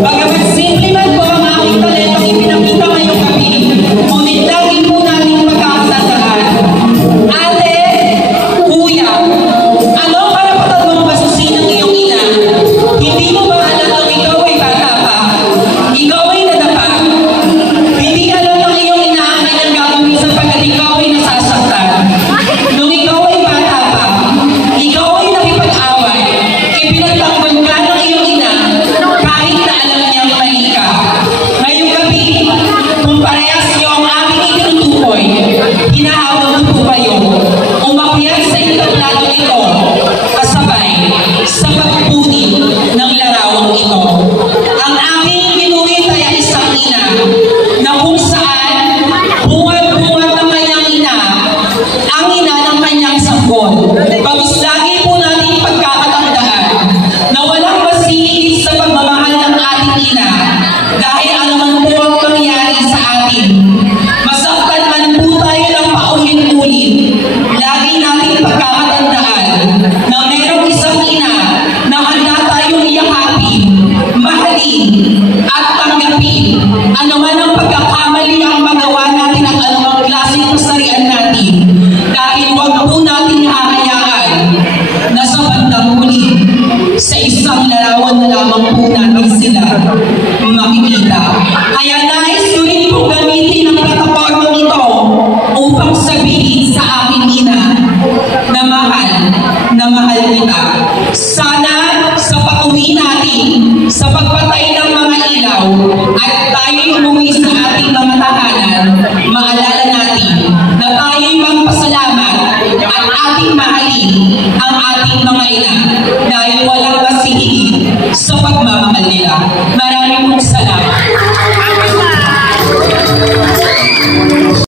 Bagamat simple man po ang aking talentong ipinakita ngayong gabi, ngunit lagi po natin pagkakatandaan. Ate, kuya, ano ang karapatan mong basusin ang iyong ina? Hindi mo ba alam nang ikaw ay bata pa? Ikaw ay nadapa? Hindi alam ng iyong ina ang kanyang gagawin sapagkat ikaw ay nasasaktan. Nung ikaw ay bata pa, ikaw ay nakipag-away, ipinagtanggol ka ng iyong ina kahit na alam niyang mali ka. Ngayong gabi, kung parehas niyo ang aking itinutukoy, hinahabol po kayo umakyat sa entablado ito kasabay sa pagpunin ng larawang ito. Ang aking ginuhit ay isang ina na kung saan bungat-bungat ng kanyang ina ang ina ng kanyang sanggol. Bagis lagi po natin pagkakatandaan na walang masigit sa pagmamahal ng ating ina dahil anuman po ang mangyari sa atin. Masaktan man po tayo ng paulit-ulit, lagi natin pagkakatandaan na merong isang ina na handa tayong iyakapin, mahalin, at tanggapin anuman ang pagkakamali ang magawa natin at anumang klaseng kasarian natin, dahil huwag po natin hahayaan na sa bandang huli sa isang larawan na lamang po natin sila makikita. Kaya nais ko rin po gamitin ang plataformang ito upang sabihin sa aking ina na mahal kita. Sana sa pag-uwi natin sa pagpatay ng mga ilaw at tayo'y umuwi sa ating mga tahanan, maalala natin na tayo'y magpasalamat at ating mahalin ang ating mga ina dahil walang masihigit sa pagmamahal nila.